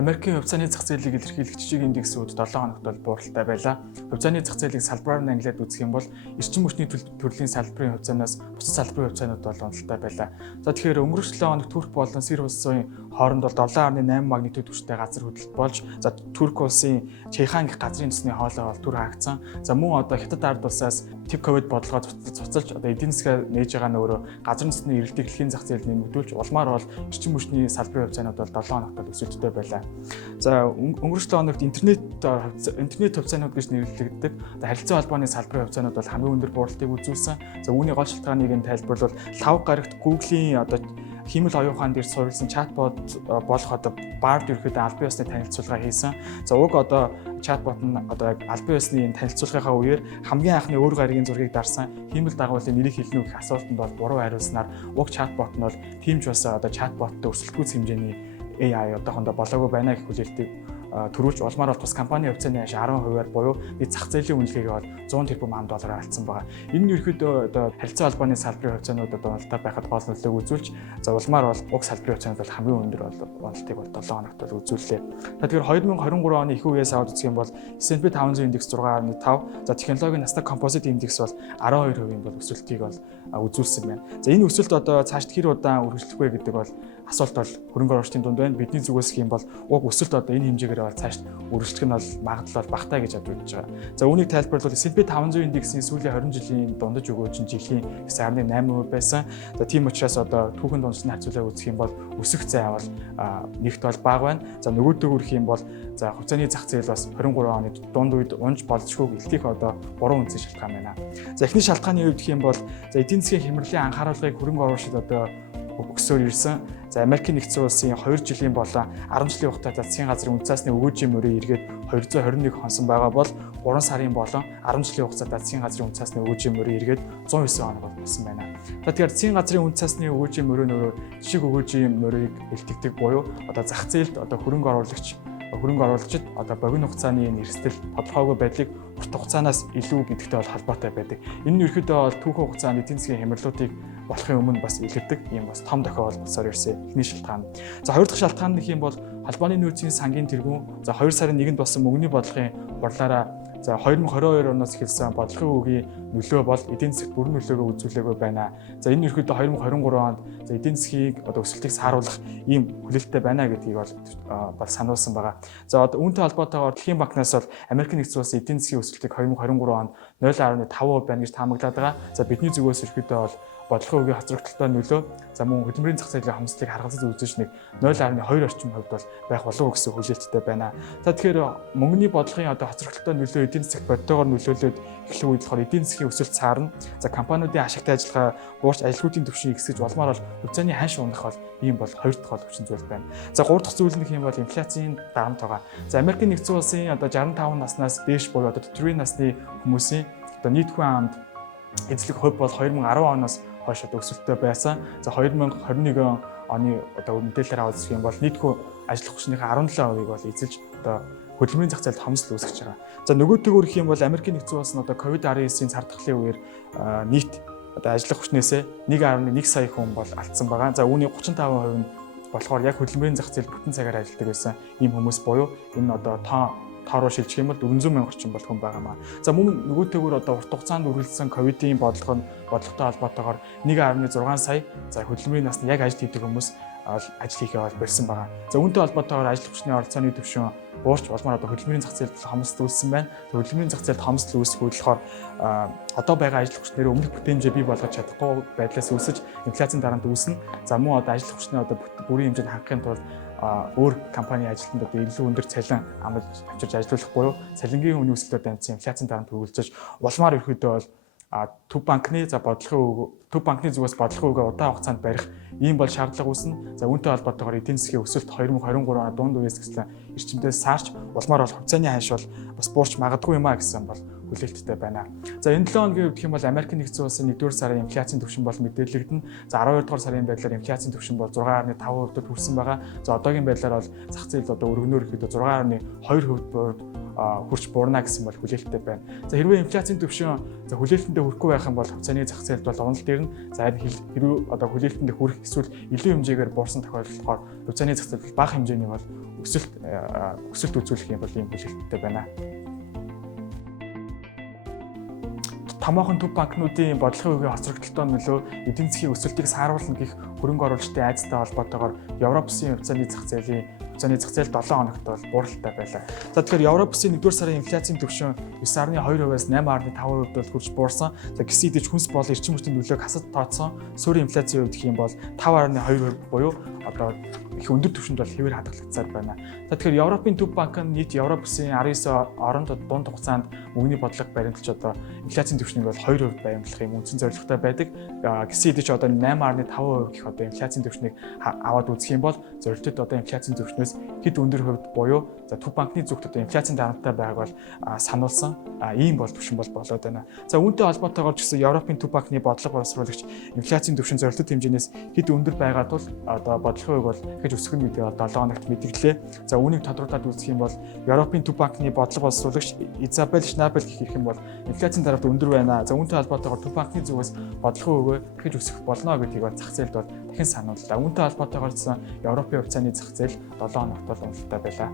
Америкийн хувьцааны зах зээлийг илэрхийлэх жижиг индексүүд 7 хоногт бол бууралтай байлаа. Хувьцааны зах зээлийг салбараар нь ангилаад үзэх юм бол эрчим хүчний төрлийн салбарын хувьцаанаас бусад салбарын хувьцаанууд бол уналттай байлаа. За тэгэхээр өнгөрөх 7 хоног Турк болон Сирь улсын хооронд бол 7.8 магнитуд хүчтэй газар хөдлөлт болж, за Турк улсын Чейхан гэх газрын төсний хоолой бол түр хаагдсан. За мөн одоо Хятад ард улсаас тив ковид бодлогоо цуцалж одоо эдийн засгаа нээж байгаа нөөрэ газрын төсний эрэлтийг дэлхийн зах зээлд нэмэгдүүлж улмаар бол эрчим хүчний салбарын хувьцаанууд бол 7 хоногт өсөлттэй байлаа. За өнгөрөх 7 хоногт интернет хувьцаанууд гэж нэрлэгддэг харилцаа холбооны салбарын хувьцаанууд бол хамгийн өндөр бууралтыг үзүүлсэн. За үүний гол шалтгааныг нь тайлбарлавал 5 гарагт Google-ийн одоо хиймэл оюухан дээр суурилсан чатбот болох одоо Bard ерөөдөө албан ёсны танилцуулга хийсэн. За уг одоо чатбот нь одоо албан ёсны танилцуулгынхаа үеэр хамгийн анхны өөр гаригийн зургийг дарсан хиймэл дагуулын нэрийг хэлнэ гэх асуултанд бол буруу хариулснаар уг чатбот нь бол тиймч бас одоо чатботтой өрсөлдөхүйц хэмжээний AI одоохондоо болоогүй байна гэх хүлээлтийг төрүүлж улмаар бол тус компани хувьцааны хаш 10%-аар буюу нийт зах зээлийн үнэлгээг бол 100 тэрбум ам доллараар алдсан байгаа. Энэ нь ерөөдөө одоо харилцаа холбооны салбарын хувьцаанууд одоо уналтаа байхад гол нөлөөг үзүүлж, за улмаар бол уг салбарын хувьцаанууд бол хамгийн өндөр уналтыг бол 7 хоногт бол үзүүллээ. Тэгэхээр 2023 оны их үеэс аваад үзэх юм бол S&P 500 индекс 6.5, за технологийн Nasdaq Composite индекс бол 12% бол өсөлтийг бол үзүүлсэн байна. За энэ өсөлт одоо цаашд хэр удаан үргэлжлэх вэ гэдэг бол асуулт бол хөрөнгө оруулалтын дунд байна. Бидний зүгээс гэх юм бол уг өсөлт одоо энэ хэмжээгээр бол цааш үргэлжлэх нь бол магадлал бол багатай гэж бодож байгаа. За үүнийг тайлбарлавал S&P 500 индексийн сүүлийн 20 жилийн дундаж өгөөж жилийн 9.8% байсан. За тийм учраас одоо түүхэн дундчны харьцуулаад үзэх юм бол өсөх зай бол нэгт бол бага байна. За нөгөөдөө үрэх юм бол за хувьцааны зах зээл бас 23 оны дунд үед унж болцшгүй гэлтих одоо 3 үндсэн шалтгаан байна. За эхний шалтгааны хувьд гэх юм бол за эдийн засгийн хямралын анхааруулгыг хөрөнгө оруулагчид одоо өксөөр ирсэн. За Америкийн нэгдсэн улсын 2 жилийн болон 10 жилийн хугацаанд засгийн газрын үн цасны өгөөжийн мөрөө эргээд 221 хонсон байгаа бол 3 сарын болон 10 жилийн хугацаанд засгийн газрын үн цасны өгөөжийн мөрөө эргээд 109 хоног болсон байна. За тэгэхээр засгийн газрын үн цасны өгөөжийн мөрөө нөрөө жишг өгөөжийн мөрийг илтгэдэг буюу одоо зах зээлд одоо хөрөнгө оруулагчид одоо богино хугацааны нэрстэл тодорхойгүй байдлыг урт хугацаанаас илүү гэдэгтэй бол холбоотой байдаг. Энэ нь ерөөдөө бол түүхэн хугацаанд эдийн засгийн хямралуудыг болохын өмнө бас илэрдэг ийм бас том тохиолдолсоор ирсэн эхний шалтгаан. За хоёр дахь шалтгаан гэх юм бол холбооны нөөцийн сангийн тэргүүн. За 2 сарын 1-нд болсон мөнгөний бодлогын хурлаараа за 2022 оноос эхэлсэн бодлогын үгийн нөлөө бол эдийн засгт бүрэн нөлөөгөө үзүүлээгүй байна. За энэ ерөөдөө 2023 онд за эдийн засгийг одоо өсөлтийг сааруулах ийм хүлээлттэй байна гэдгийг бол сануулсан байгаа. За одоо үүнтэй холбоотойгоор Дэлхийн банкнаас бол Америкийн нэгдсэн улсын эдийн засгийн өсөлтийг 2023 онд 0.5% байна гэж таамаглаад байгаа. За бидний зүгээс ерөөдөө бол бодлогын үгийн хоцрогдолтой нөлөө, за мөн хөдөлмөрийн зах зээлийн хомсдыг харгалзаж үзэж нэг 0.2 орчим хувьд бол байх болов уу гэсэн хүлээлттэй байна. За тэгэхээр мөнгөний бодлогын одоо хоцрогдолтой нөлөө эдийн засагт бодитойгоор нөлөөлөд эхлэх үед болохоор эдийн засгийн өсөлт саарна. За компаниудын ашигтай ажиллагаа буурч ажилгүйдийн түвшин ихсэж улмаар бол хувьцааны ханш унах бол ийм бол хоёр дахь бол хүчин зүйл байна. За гурав дахь зүйл нь гэх юм бол инфляцийн дарамт байгаа. За Америкийн нэгдсэн улсын одоо 65 наснаас дээш буюу одоо төсвийн насны хүмүүсийн одоо нийт хүн амд эзлэх хувь бол 2010 оноос хойш одоо өсөлттэй байсан. За 2021 оны одоо мэдээлэлээр аваад үзэх юм бол нийт хүн ажиллах хүчнийхээ 17%-ийг бол эзэлж одоо хөдөлмөрийн зах зээлд хомсол үүсгэж байгаа. За нөгөөтэйгөр гэх юм бол Америкийн нэгдсэн улс нь одоо COVID-19-ийн цар тахлын үеэр нийт одоо ажиллах хүчнээсээ 1.1 сая хүн бол алдсан байгаа. За үүний 35% нь болохоор яг хөдөлмөрийн зах зээл бүтэн цагаар ажилладаг байсан ийм хүмүүс буюу энэ одоо тоороо шилжих юм бол 400 мянга орчим бол хүн байгаамаа. За мөн нөгөөтэйгөр одоо урт хугацаанд үргэлжилсэн ковидын бодлоготой холбоотойгоор 1.6 сая за хөдөлмөрийн насны яг ажил хийдэг хүмүүс ажил хийхээ бол барьсан байгаа. За үүнтэй холбоотойгоор ажил хүчний оролцооны түвшин буурч улмаар одоо хөдөлмөрийн зах зээлд хомсдол үүссэн байна. Хөдөлмөрийн зах зээлд хомсдол үүсэх үед болохоор одоо байгаа ажил хүчнэрээ өмнөх бүтээмжээ бий болгож чадахгүй байдлаас үүсэж инфляцийн дарамт үүснэ. За мөн одоо ажил хүчний одоо бүрийн хэмжээнд хангахын тулд өөр компани ажилтнууд одоо илүү өндөр цалин амлаж авчирч ажиллах буюу цалингийн үнийн өсөлтөд дамжсан инфляцийн дарамт үргэлжлэж улмаар ерөөдөө бол төв банкны зүгээс бодлогын үгээ удаан хугацаанд барих ийм бол шаардлага үүснэ. За үүнтэй холбоотойгоор эдийн засгийн өсөлт 2023 оны дунд үеэс эхлэн эрчимдээс саарч улмаар бол хувьцааны ханш бол бас буурч магадгүй юм а гэсэн бол хүлээлттэй байна. За энэ 7 хоногийн үед гэх юм бол Америкийн нэгдсэн улсын 1-р сарын инфляцийн түвшин бол мэдээлэгдэнэ. За 12-р сарын байдлаар инфляцийн түвшин бол 6.5%-д хүрсэн байгаа. За одоогийн байдлаар бол зах зээл одоо өргөнөөр ихэд 6.2% хурж буурна гэсэн бол хүлээлттэй байна. За хэрвээ инфляцийн түвшин хүлээлтэндээ хүрэхгүй байх юм бол хувьцааны зах зээлд бол уналт ирнэ. За хэрвээ хүлээлтэндээ хүрэх эсвэл илүү хэмжээгээр буурсан тохиолдолд хувьцааны зах зээл бага хэмжээний бол өсөлт үзүүлэх юм бол ийм хүлээлттэй байна. Томоохон төв банкнуудын бодлогын үеийн хоцрогдолтой нөлөө эдийн засгийн өсөлтийг сааруулна гэх хөрөнгө оруулалтын айдастай холбоотойгоор Европ улсын хувьцааны зах зээл 7 хоногт бол бууралтай байлаа. За тэгэхээр Европ улсын 1-р сарын инфляцийн түвшин 9.2%-аас 8.5% бол хүрч буурсан. За гэсэн хэдий ч хүнс болон эрчим хүчний нөлөөг хасад тооцсон суурь инфляцийн хувьд гэх юм бол 5.2% буюу одоо их өндөр түвшинд бол хэвээр хадгалагдсаар байна. За тэгэхээр Европын төв банк нь нийт Европ улсын 19 оронд дунд хугацаанд мөнгөний бодлого баримталж одоо инфляцийн түвшнийг бол 2% баримтлах юм үндсэн зорилготой байдаг. Гэсэн хэдий ч одоо 8.5% гэх одоо инфляцийн түвшнийг аваад үзэх юм бол зорилтод одоо инфляцийн түвшнээс хэд өндөр хувьд буюу за төв банкны зүгт одоо инфляцийн дарамттай байгааг бол сануулсан ийм бол түвшин бол болоод байна. За үүнтэй холбоотойгоор ч гэсэн Европын төв банкны бодлого боловсруулагч инфляцийн түвшин зорилтод хэмжээнээс хэд өндөр байгаа тул одоо бодлогын бол дахиж өсөх нь гэдэг 7 хоногт мэдгэлээ. За үүнийг тодруулаад үзэх юм бол Европын төв банкны бодлого боловсруулагч Изабель Шнабель гэх юм бол инфляцийн дарамт өндөр байна. За үүнтэй холбоотойгоор төв банкны зүгээс бодлогын өгөө дахиж өсөх болно гэдгийг бол зах зээлд бол дахин санууллаа. Үүнтэй холбоотойгоор Европын хувьцааны зах зээл 7 хоногт бол уналттай байлаа.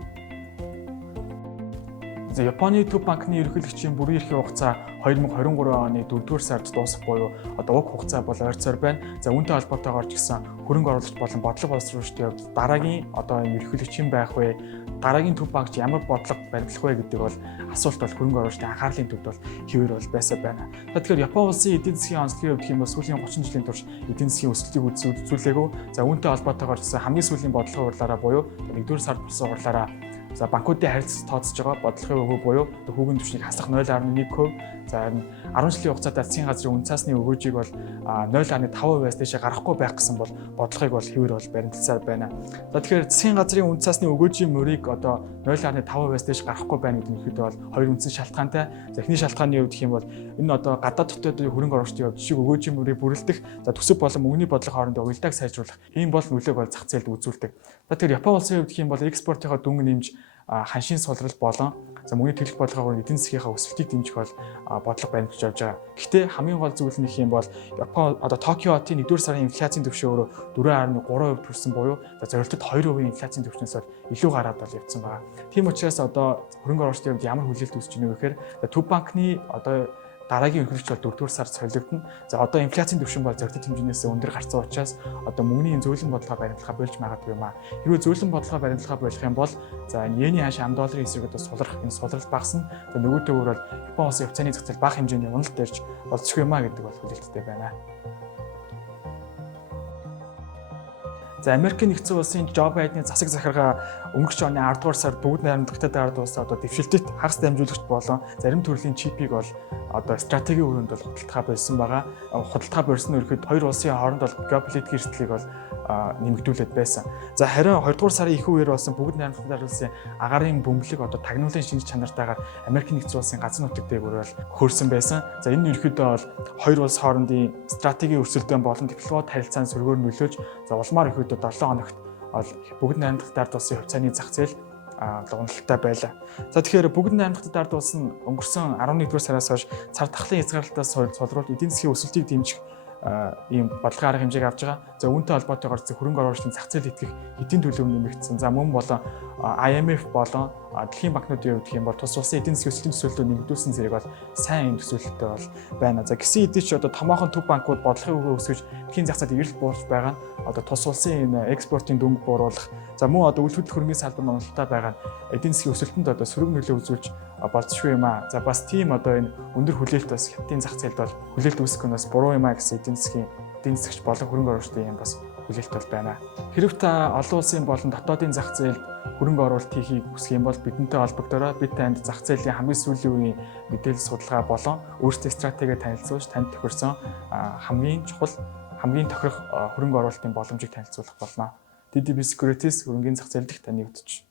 Японы төв банкны ерөнхийлөгчийн бүрэн эрхийн хугацаа 2023 оны 4-р сард дуусах буюу одоо уг хугацаа бол ойрцоор байна. За үүнтэй холбоотойгоор ч гэсэн хөрөнгө оруулалт болон бодлого боловсруулалтын хувьд дараагийн одоо ерөнхийлөгч байх вэ? Дараагийн төв банкч ямар бодлого баримтлах вэ гэдэг бол асуулт бол хөрөнгө оруулалтын анхаарлын төвд бол хэвээр бол байсан байна. Тэгэхээр Япон улсын эдийн засгийн онцлогийн хувьд хэм бол сүүлийн 30 жилийн турш эдийн засгийн өсөлтийг үзүүлээгүй. За үүнтэй холбоотойгоор ч гэсэн хамгийн сүүлийн бодлогын хурлаараа буюу 1-р сард болсон хурлаараа за банкуудын харилцаа тооцож байгаа бодлогын өгөө буюу хүүгийн түвшнийг хасах 0.1%. За 10 жилийн хугацаанд засгийн газрын үн цасны өгөөжийг бол 0.5%-аас дээш гарахгүй байх гэсэн бол бодлогыг бол хэвээр бол баримталсаар байна. За тэгэхээр засгийн газрын үн цасны өгөөжийн мөрийг одоо 0.5%-аас дээш гарахгүй байна гэдэг нь ихэд бол хоёр үндсэн шалтгаантай. За эхний шалтгааны хувьд гэх юм бол энэ одоо гадаад дотоодын хөрөнгө оруулалтын хувьд жишээ өгөөжийн мөрийг бүрэлдэх, за төсөв болон мөнгөний бодлого хоорондын уялдааг сайжруулах ийм бол нөлөөг бол зах зээлд үзүүлдэг. За тэгэхээр Япон улсын хувьд гэх юм бол экспортынхаа дүнг нэмж ханшийн сулрал болон за мөнгөний төлөх бодлогоор эдийн засгийнхаа өсөлтийг дэмжих бол бодлого баримталж явж байгаа. Гэхдээ хамгийн гол зүйл нь юм бол Япон одоо Токио хотын 1-р сарын инфляцийн түвшин өөрөө 4.3% төрсөн буюу зорилтод 2% инфляцийн түвшнээс бол илүү гараад бол явцсан байгаа. Тийм учраас одоо хөрөнгө оруулалтын хувьд ямар хүлээлт үүсэж байна вэ гэхээр төв банкны одоо дараагийн ерөнхийлөгч бол 4-р сард солигдно. За одоо инфляцийн түвшин бол зорилттой хэмжээнээс өндөр гарсан учраас одоо мөнгөний зөөлөн бодлого баримтлахаа болж магадгүй юм аа. Хэрвээ зөөлөн бодлого баримтлахаа болох юм бол за йений хааш ам долларын эсрэг одоо сулрах энэ сулрал багасна. За нөгөө төвөөр бол Япон улсын хувьцааны зах зээл бага хэмжээний уналт ирж болцох юм аа гэдэг бол хүлээлттэй байна. За Америкийн нэгдсэн улсын Жо Байдны засаг захиргаа өнгөрч оны 10-р сард бүгд найрамдагтай дараад улсаа одоо дэвшилтэд хагас дамжуулагч болон зарим төрлийн чипийг бол одоо стратегийн өрөөнд бол худалдаа болсон байгаа. Худалдаа борьсон нь ерөөд хоёр улсын хооронд бол геополитикийн эрсдлийг бол нэмэгдүүлээд байсан. За харин 2-р сарын их үеэр болсон бүгд найрамдагтай дараад улсын агаарын бөмбөлөг одоо тагнуулын шинж чанартайгаар Америкийн нэгдсэн улсын газар нутаг дээгүүр бол хөрсөн байсан. За энэ нь ерөөдөө бол хоёр улс хоорондын стратегийн өрсөлдөөн болон дипломат харилцааны сөргөөр нөлөөлж за улмаар ерөөдөө 7 хоногт бүгд найрамдагтай дараад улсын хувьцааны зах зээл уналтай байлаа. За тэгэхээр бүгд найрамдагтай дараад улс нь өнгөрсөн 11-р сараас хойш цар тахлын хязгаарлалтаас сулруулж эдийн засгийн өсөлтийг дэмжих ийм бодлого арга хэмжээг авч байгаа. За үүнтэй холбоотойгоор хөрөнгө оруулалтын зах зээл итгэх эдийн төлөв нэмэгдсэн. За мөн болон IMF болон дэлхийн банкнуудын хувьд юм бол тус улсын эдийн засгийн өсөлтийн төсөөлөлөө нэмэгдүүлсэн зэрэг бол сайн юм төсөөлөлттэй бол байна. За гэсэн хэдий ч одоо томоохон төв банкуд бодлогын өгөө өсгөж дэлхийн зах зээлд эрэлт буурч байгаа нь одоо тус улсын энэ экспортын дүнг бууруулах, за мөн одоо үйл хөдлөх хөрөнгөний салбар нь уналттай байгаа нь эдийн засгийн өсөлтөнд одоо сөрөг нөлөө үзүүлж болцшгүй юм аа. За бас тийм одоо энэ өндөр хүлээлт бас хятадын зах зээлд бол хүлээлт үүсгэх нь бас буруу юм аа гэсэн эдийн засгч болон хөрөнгө оруулалтын юм бас хүлээлт бол байна. Хэрв та олон улсын болон дотоодын зах зээлд хөрөнгө оруулалт хийхийг хүсэх юм бол бидэнтэй холбогдорой. Бид танд зах зээлийн хамгийн сүүлийн үеийн мэдээлэл судалгаа болон өөрсдөө стратеги танилцуулж танд тохирсон хамгийн чухал хамгийн тохирох хөрөнгө оруулалтын боломжийг танилцуулах болно. DDB Securities хөрөнгөний зах зээл дэх таны өдөж